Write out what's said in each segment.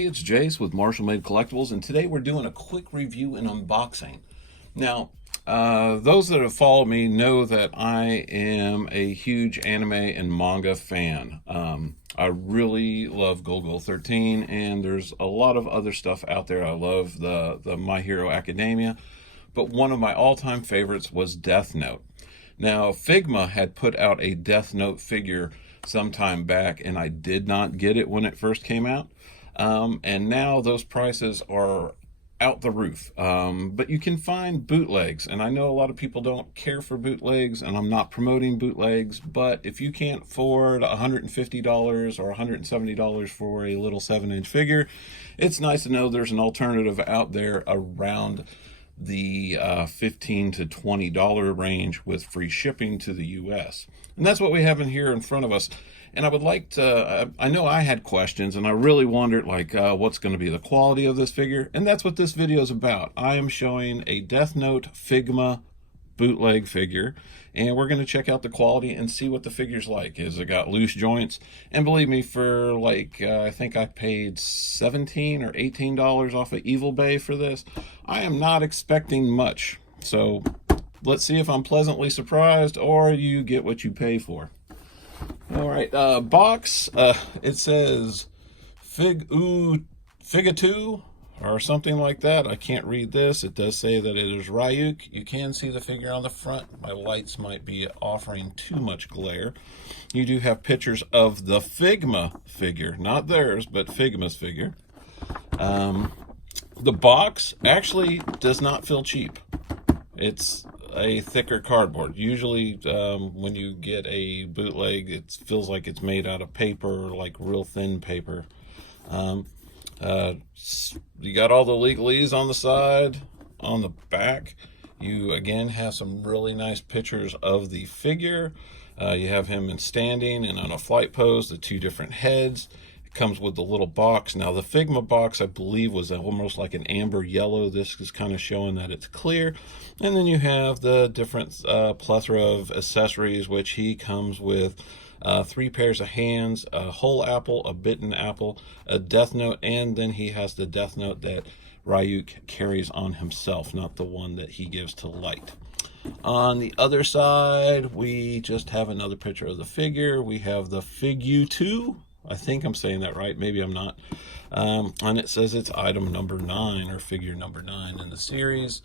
everybody, it's Jace with Marshall Made Collectibles, and today we're doing a quick review and unboxing. Now, those that have followed me know that I am a huge anime and manga fan. I really love Golgo 13, and there's a lot of other stuff out there. I love the My Hero Academia, but one of my all-time favorites was Death Note. Now, Figma had put out a Death Note figure some time back, and I did not get it when it first came out. And now those prices are out the roof. But you can find bootlegs, and I know a lot of people don't care for bootlegs, and I'm not promoting bootlegs, but if you can't afford $150 or $170 for a little 7-inch figure, it's nice to know there's an alternative out there around the $15 to $20 range with free shipping to the US. And that's what we have in here in front of us. And I would like to, I know I had questions, and I really wondered, like, what's going to be the quality of this figure? And that's what this video is about. I am showing a Death Note Figma bootleg figure, and we're going to check out the quality and see what the figure's like. Is it got loose joints? And believe me, for like, I think I paid $17 or $18 off of Evil Bay for this. I am not expecting much. So let's see if I'm pleasantly surprised or you get what you pay for. All right, box, it says Figutto or something like that. I can't read this. It does say that it is Ryuk. You can see the figure on the front. My lights might be offering too much glare. You do have pictures of the Figma figure, not theirs, but Figma's figure. The box actually does not feel cheap. It's a thicker cardboard. Usually when you get a bootleg, it feels like it's made out of paper, like real thin paper. You got all the legalese on the side. On the back, you again have some really nice pictures of the figure. You have him in standing and on a flight pose, the two different heads. It comes with the little box. Now the Figma box, I believe, was almost like an amber yellow. This is kind of showing that it's clear. And then you have the different plethora of accessories, which he comes with 3 pairs of hands, a whole apple, a bitten apple, a Death Note, and then he has the Death Note that Ryuk carries on himself, not the one that he gives to Light. On the other side, we just have another picture of the figure. We have the Figutto. I think I'm saying that right. Maybe I'm not. And it says it's item number 9 or figure number 9 in the series.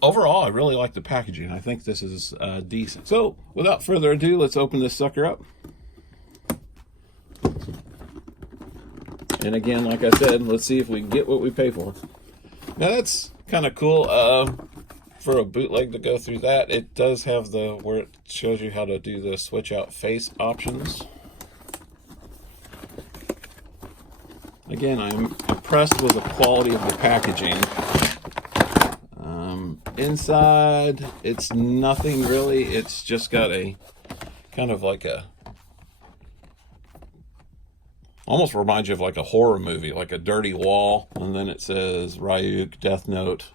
Overall, I really like the packaging. I think this is decent. So, without further ado, let's open this sucker up. And again, like I said, let's see if we can get what we pay for. Now, that's kind of cool. For a bootleg to go through that, it does have the where it shows you how to do the switch out face options. Again, I'm impressed with the quality of the packaging. Inside, it's nothing really. It's just got a kind of like a, almost reminds you of like a horror movie, like a dirty wall. And then it says Ryuk, Death Note.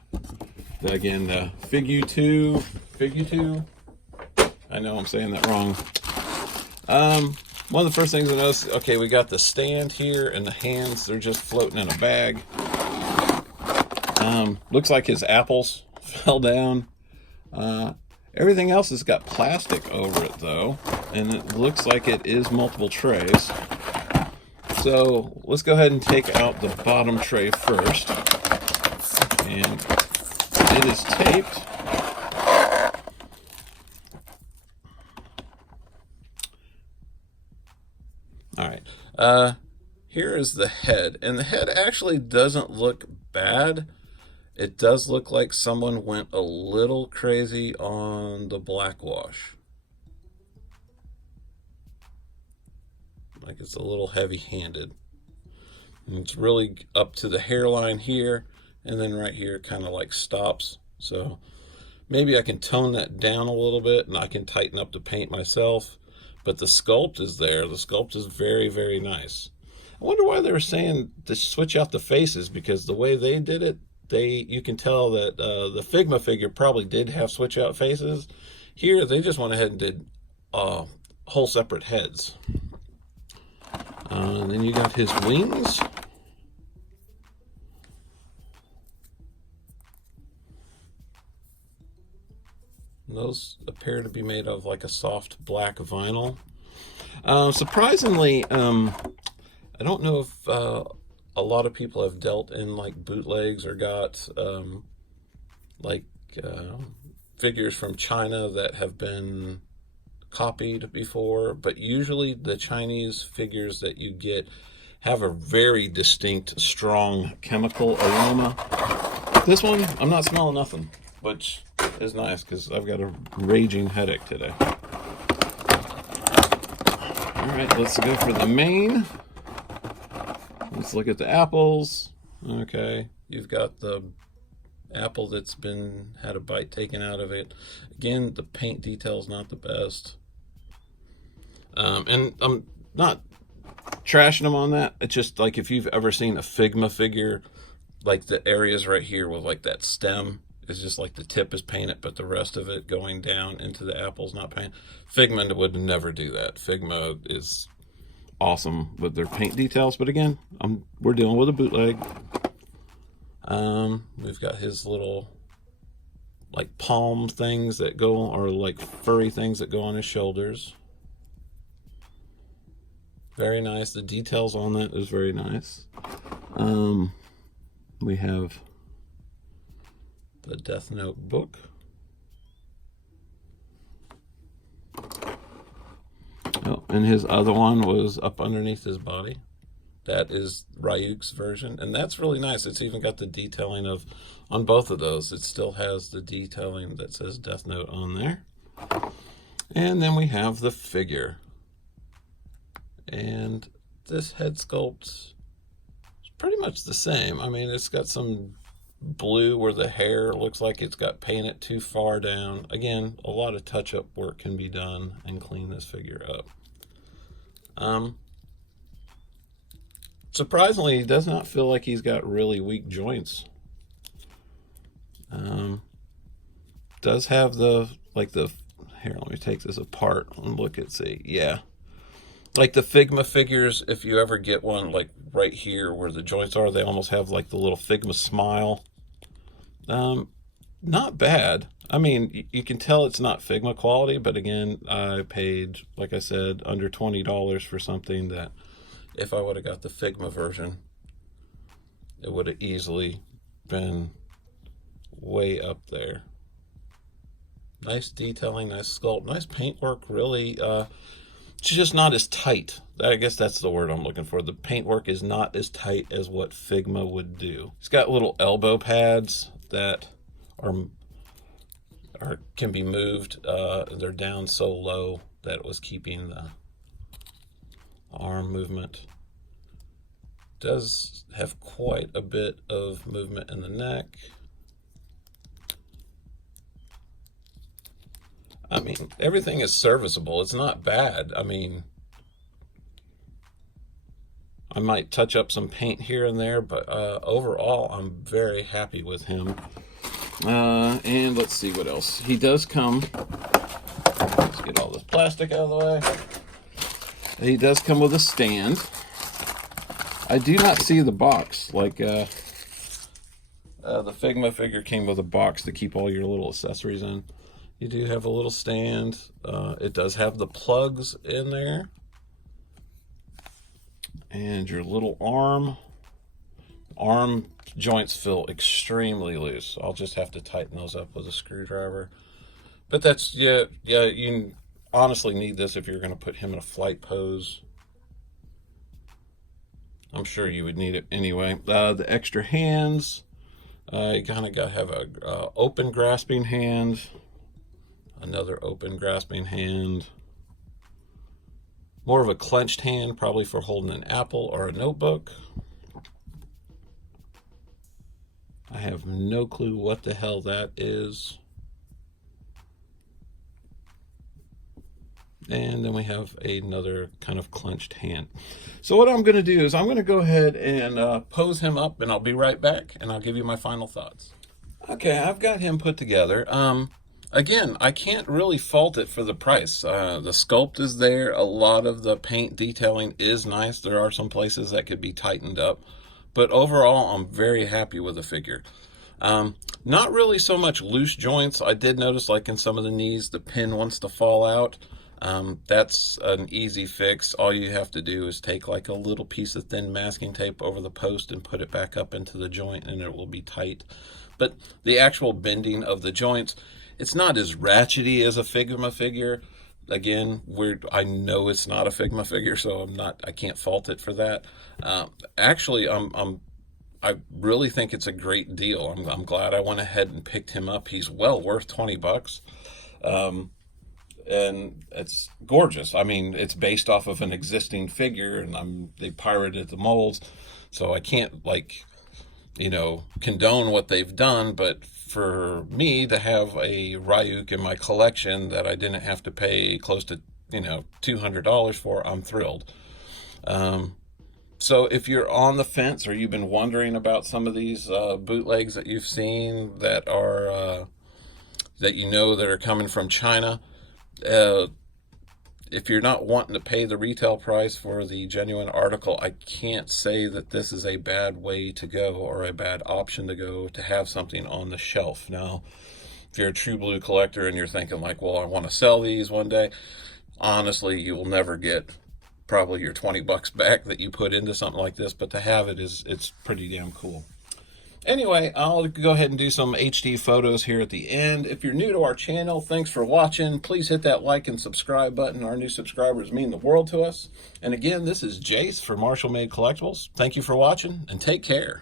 Again, the Figutto. I know I'm saying that wrong. One of the first things I noticed, okay, we got the stand here and the hands, they're just floating in a bag. Looks like his apples fell down. Everything else has got plastic over it though, and it looks like it is multiple trays. So let's go ahead and take out the bottom tray first. And it is taped. All right, here is the head, and the head actually doesn't look bad. It does look like someone went a little crazy on the black wash. Like it's a little heavy-handed. And it's really up to the hairline here, and then right here kind of like stops. So maybe I can tone that down a little bit, and I can tighten up the paint myself. But the sculpt is there. The sculpt is very, very nice. I wonder why they were saying to switch out the faces, because the way they did it, you can tell that the Figma figure probably did have switch out faces. Here, they just went ahead and did whole separate heads. And then you got his wings. And those appear to be made of like a soft black vinyl. Surprisingly, I don't know if a lot of people have dealt in like bootlegs or got like figures from China that have been copied before, but usually the Chinese figures that you get have a very distinct, strong chemical aroma. This one, I'm not smelling nothing, which is nice because I've got a raging headache today. All right, let's go for the main. Let's look at the apples. Okay, you've got the apple that's had a bite taken out of it. Again, the paint detail's not the best. And I'm not trashing them on that. It's just like if you've ever seen a Figma figure, like the areas right here with like that stem is just like the tip is painted, but the rest of it going down into the apple's not painted. Figma would never do that. Figma is awesome with their paint details, but again, we're dealing with a bootleg. We've got his little like palm things that go, or like furry things that go on his shoulders. Very nice. The details on that is very nice. We have the Death Note book. Oh, and his other one was up underneath his body. That is Ryuk's version, and that's really nice. It's even got the detailing on both of those. It still has the detailing that says Death Note on there. And then we have the figure. And this head sculpt is pretty much the same. I mean, it's got some blue where the hair looks like it's got painted too far down. Again, a lot of touch-up work can be done and clean this figure up. Surprisingly, he does not feel like he's got really weak joints. Does have here, let me take this apart and look and see. Yeah. Like the Figma figures, if you ever get one, like right here where the joints are, they almost have like the little Figma smile. Not bad. I mean, you can tell it's not Figma quality, but again, I paid, like I said, under $20 for something that if I would have got the Figma version, it would have easily been way up there. Nice detailing, nice sculpt, nice paintwork, really. It's just not as tight. I guess that's the word I'm looking for. The paintwork is not as tight as what Figma would do. It's got little elbow pads that can be moved. They're down so low that it was keeping the arm movement. Does have quite a bit of movement in the neck. I mean, everything is serviceable. It's not bad. I mean, I might touch up some paint here and there, but overall, I'm very happy with him. And let's see what else. He does come. Let's get all this plastic out of the way. He does come with a stand. I do not see the box like the Figma figure came with a box to keep all your little accessories in. You do have a little stand. It does have the plugs in there. And your little arm joints feel extremely loose. I'll just have to tighten those up with a screwdriver. But that's, yeah, you honestly need this if you're going to put him in a flight pose. I'm sure you would need it anyway. The extra hands, you kind of got to have a open grasping hand, another open grasping hand, more of a clenched hand, probably for holding an apple or a notebook. I have no clue what the hell that is. And then we have another kind of clenched hand. So what I'm going to do is I'm going to go ahead and pose him up, and I'll be right back, and I'll give you my final thoughts. Okay, I've got him put together. Again, I can't really fault it for the price. The sculpt is there. A lot of the paint detailing is nice. There are some places that could be tightened up. But overall, I'm very happy with the figure. Not really so much loose joints. I did notice, like in some of the knees, the pin wants to fall out. That's an easy fix. All you have to do is take like a little piece of thin masking tape over the post and put it back up into the joint, and it will be tight. But the actual bending of the joints, it's not as ratchety as a Figma figure. Again, I know it's not a Figma figure, so I can't fault it for that. Actually, I really think it's a great deal. I'm glad I went ahead and picked him up. He's well worth 20 bucks. And it's gorgeous. I mean, it's based off of an existing figure, and they pirated the molds, so I can't condone what they've done, but for me to have a Ryuk in my collection that I didn't have to pay close to $200 for, I'm thrilled. So if you're on the fence, or you've been wondering about some of these bootlegs that you've seen that are that are coming from China, if you're not wanting to pay the retail price for the genuine article, I can't say that this is a bad way to go or a bad option to go to have something on the shelf. Now, if you're a true blue collector and you're thinking like, well, I want to sell these one day, honestly, you will never get probably your 20 bucks back that you put into something like this, but to have it's pretty damn cool. Anyway, I'll go ahead and do some HD photos here at the end. If you're new to our channel, thanks for watching. Please hit that like and subscribe button. Our new subscribers mean the world to us. And again, this is Jace for Marshall Made Collectibles. Thank you for watching, and take care.